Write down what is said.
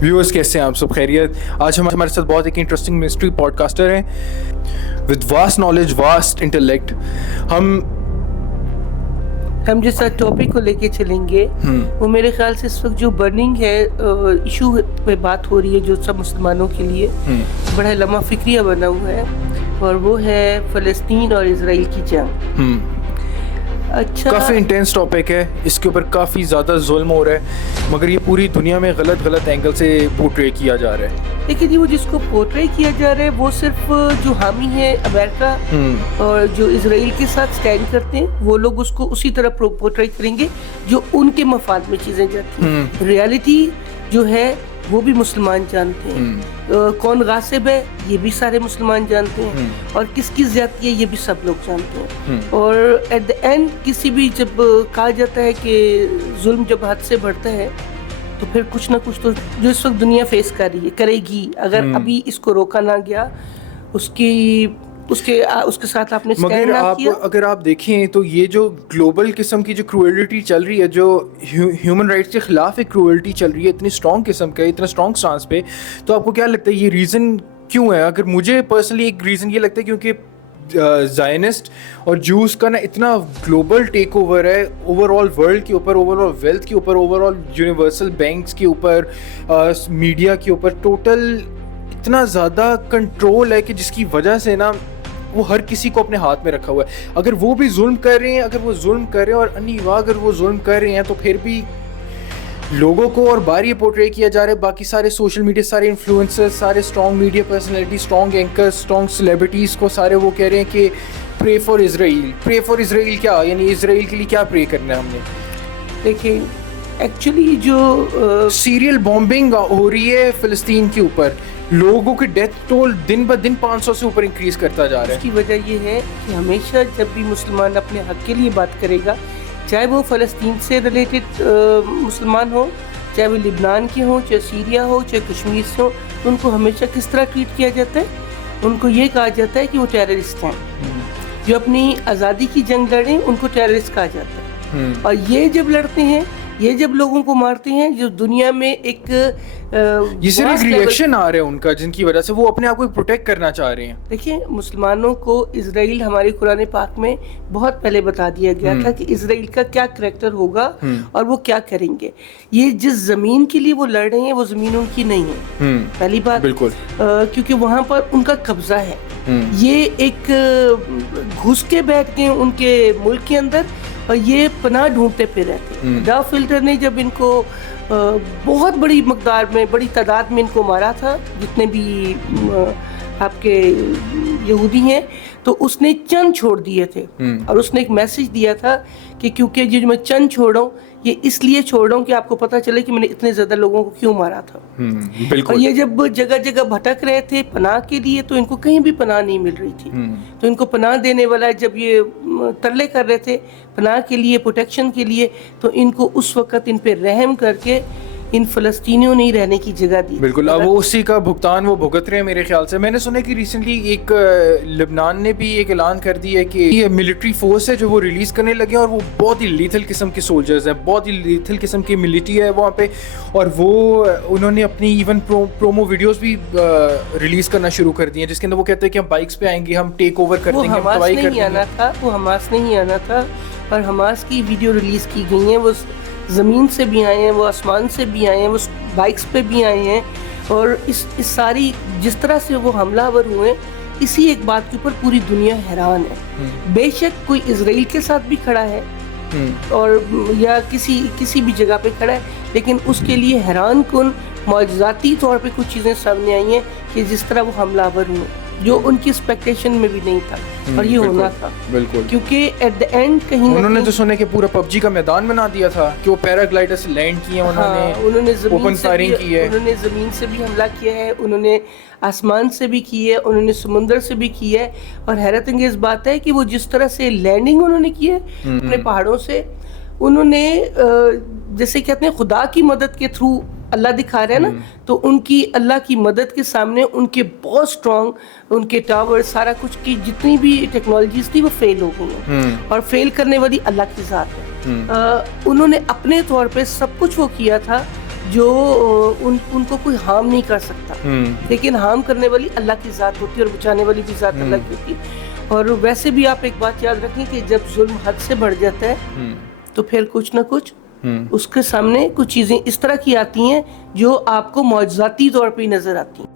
Viewers कैसे हैं आप सब? खैरियत? आज हमारे साथ बहुत एक इंटरेस्टिंग मिस्ट्री पॉडकास्टर हैं with vast knowledge, vast intellect. हम जिस टॉपिक को लेके चलेंगे वो मेरे ख्याल से इस वक्त जो बर्निंग है इशू पे बात हो रही है जो सब मुसलमानों के लिए बड़ा लम्हा फिक्रिया बना हुआ है, और वो है फ़लस्तीन और इजराइल की जंग. अच्छा, काफ़ी इंटेंस टॉपिक है, इसके ऊपर काफ़ी ज़्यादा जुल्म हो रहा है, मगर ये पूरी दुनिया में गलत एंगल से पोर्ट्रे किया जा रहा है. देखिए जी, वो जिसको पोर्ट्रे किया जा रहा है वो सिर्फ जो हामी है अमेरिका और जो इजराइल के साथ स्टैंड करते हैं वो लोग उसको उसी तरह पोर्ट्रे करेंगे जो उनके मफाद में चीज़ें जाती हैं. रियलिटी जो है वो भी मुसलमान जानते हैं. कौन गासिब है ये भी सारे मुसलमान जानते हैं, और किसकी ज़्यादती है ये भी सब लोग जानते हैं. और एट द एंड किसी भी जब कहा जाता है कि जुल्म जब हद से बढ़ता है तो फिर कुछ ना कुछ तो जो इस वक्त दुनिया फेस कर रही है करेगी, अगर अभी इसको रोका ना गया, उसके साथ आपने स्टैंड ना किया. अगर आप देखें तो ये जो ग्लोबल किस्म की जो क्रूएलिटी चल रही है, जो ह्यूमन राइट्स के खिलाफ एक क्रूएलिटी चल रही है इतनी स्ट्रॉन्ग किस्म का, इतना स्ट्रॉन्ग स्टांस पे, तो आपको क्या लगता है ये रीज़न क्यों है? अगर मुझे पर्सनली एक रीज़न ये लगता है क्योंकि ज़ायनिस्ट और जूस का ना इतना ग्लोबल टेक ओवर है ओवरऑल वर्ल्ड के ऊपर, ओवरऑल वेल्थ के ऊपर, ओवरऑल यूनिवर्सल बैंक्स के ऊपर, मीडिया के ऊपर, टोटल इतना ज़्यादा कंट्रोल है कि जिसकी वजह से ना वो हर किसी को अपने हाथ में रखा हुआ है. अगर वो भी जुल्म कर रहे हैं, और अनिवार्य अगर वो जुल्म कर रहे हैं तो फिर भी लोगों को और बार ये पोर्ट्रे किया जा रहा है. बाकी सारे सोशल मीडिया, सारे इन्फ्लुएंसर्स, सारे strong media personality, strong anchors, strong celebrities को सारे वो कह रहे हैं कि प्रे फॉर इजराइल. क्या यानी इजराइल के लिए क्या प्रे करना है हमने? देखिए, एक्चुअली जो सीरियल बॉम्बिंग हो रही है फ़लस्तीन के ऊपर, लोगों की डेथ टोल दिन ब दिन 500 से ऊपर इंक्रीज़ करता जा रहा है. उसकी वजह ये है कि हमेशा जब भी मुसलमान अपने हक़ के लिए बात करेगा, चाहे वो फ़लस्तीन से रिलेटेड मुसलमान हो, चाहे वो लिबनान के हों, चाहे सीरिया हो, चाहे कश्मीर से हो, तो उनको हमेशा किस तरह ट्रीट किया जाता है? उनको ये कहा जाता है कि वो टेररिस्ट हैं. जो अपनी आज़ादी की जंग लड़ें उनको टेररिस्ट कहा जाता है. और ये जब लड़ते हैं, ये जब लोगों को मारते हैं, जो दुनिया में एक ये सिर्फ एक रिएक्शन आ रहा है उनका, जिनकी वजह से वो अपने आप को प्रोटेक्ट करना चाह रहे हैं. देखिए, मुसलमानों को इजराइल हमारे कुरान पाक में बहुत पहले बता दिया गया था कि इजराइल का क्या करैक्टर होगा और वो क्या करेंगे. ये जिस ज़मीन के लिए वो लड़ रहे हैं वो ज़मीन उनकी नहीं है, पहली बात. बिल्कुल. क्योंकि वहाँ पर उनका कब्जा है. ये एक घुस के बैठ गए उनके मुल्क के अंदर और ये पनाह ढूंढते फिर रहते हैं. डा फिल्टर ने जब इनको बहुत बड़ी मकदार में, बड़ी तादाद में इनको मारा था, जितने भी आपके यहूदी हैं, तो उसने चंद छोड़ दिए थे. और उसने एक मैसेज दिया था कि क्योंकि जो मैं चंद छोड़ रहा हूँ, ये इसलिए छोड़ रहा हूँ कि आपको पता चले कि मैंने इतने ज़्यादा लोगों को क्यों मारा था. और ये जब जगह जगह भटक रहे थे पनाह के लिए, तो इनको कहीं भी पनाह नहीं मिल रही थी. तो इनको पनाह देने वाला जब ये तरले कर रहे थे पनाह के लिए, प्रोटेक्शन के लिए, तो इनको उस वक़्त इन पे रहम करके इन फ़लस्तीनियों ने रहने की जगह दी. बिल्कुल. अब वो उसी का भुगतान वो भुगत रहे हैं मेरे ख्याल से. मैंने सुना कि रिसेंटली एक लेबनान ने भी एक ऐलान कर दिया है कि ये मिलिट्री फोर्स है जो वो रिलीज़ करने लगे, और वो बहुत ही लीथल किस्म के सोल्जर्स हैं, बहुत ही लीथल किस्म की मिलिट्री है वहाँ पे. और वो उन्होंने अपनी इवन प्रोमो वीडियोज़ भी रिलीज़ करना शुरू कर दिए हैं, जिसके अंदर वो कहते हैं कि हम बाइक्स पे आएंगे, हम टेक ओवर कर देंगे, हम तबाही कर देंगे. वो हमास नहीं आना था, और हमास की वीडियो रिलीज़ की गई हैं. वो ज़मीन से भी आए हैं, वो आसमान से भी आए हैं, वो बाइक्स पे भी आए हैं. और इस सारी जिस तरह से वो हमलावर हुए, इसी एक बात के ऊपर पूरी दुनिया हैरान है. बेशक कोई इजराइल के साथ भी खड़ा है और या किसी भी जगह पे खड़ा है, लेकिन उसके लिए हैरान कुन मौजज़ाती तौर पे कुछ चीज़ें सामने आई हैं कि जिस तरह वो हमलावर हुए, जो उनकी एक्सपेक्टेशन में भी नहीं था, और ये होना था. बिल्कुल. क्योंकि एट द एंड कहीं उन्होंने तो सुने कि पूरा पबजी का मैदान बना दिया था कि वो पैराग्लाइडर से लैंड किए, उन्होंने ओपन फायरिंग की है, उन्होंने ज़मीन से भी हमला किया है, उन्होंने आसमान से भी की है, उन्होंने समुंदर से भी की है. और हैरत अंगेज़ बात है कि वो जिस तरह से लैंडिंग उन्होंने की है अपने पहाड़ों से, उन्होंने जैसे कहते हैं खुदा की मदद के थ्रू अल्लाह दिखा रहे हैं ना, तो उनकी अल्लाह की मदद के सामने उनके बहुत स्ट्रॉन्ग उनके टावर, सारा कुछ की जितनी भी टेक्नोलॉजीज थी वो फेल हो गई हैं. और फेल करने वाली अल्लाह की ज़ात है. उन्होंने अपने तौर पे सब कुछ वो किया था, جو ان کو کوئی ہارم نہیں کر سکتا، لیکن ہارم کرنے والی اللہ کی ذات ہوتی ہے اور بچانے والی بھی ذات اللہ کی ہوتی ہے. اور ویسے بھی آپ ایک بات یاد رکھیں کہ جب ظلم حد سے بڑھ جاتا ہے تو پھر کچھ نہ کچھ اس کے سامنے کچھ چیزیں اس طرح کی آتی ہیں جو آپ کو معجزاتی طور پہ نظر آتی ہیں.